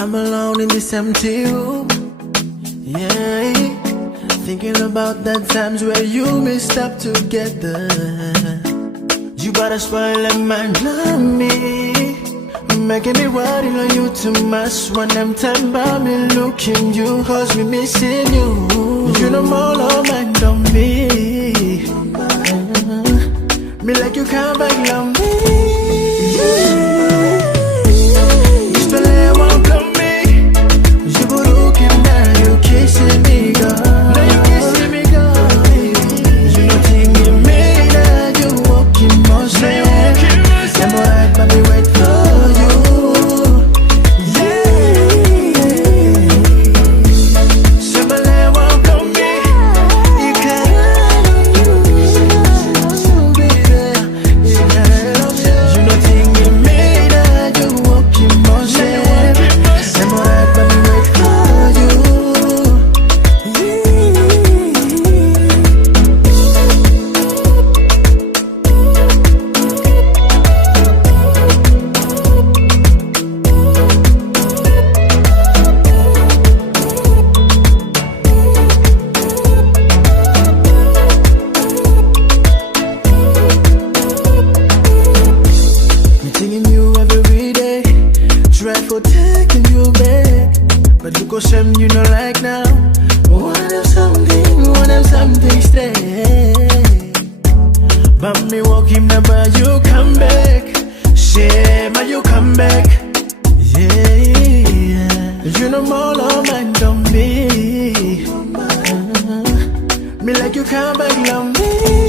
I'm alone in this empty room, yeah. Thinking about the times where you messed up together. You gotta spoil a man like me, making me worry on you too much. When them time about me looking you, cause me missing you. You know more love man than me. Me like you come back love me. You still ain't welcome me. You were looking now you kissing me, girl. Now you kissing me, girl. You know thinking me that you walking most. Now you walking most. I'm alright, but me wait for you. Yeah. Somebody welcome me. You can't love you, baby. You can't love you. You know thinking me that you walking most. I'm alright, but me wait for you. Me thinking you every day, try for taking you back, but you go some you know like now. Want something stay. But me walk him number you come back. Shame you come back. Yeah, you know more love man than me. Me like you come back love me.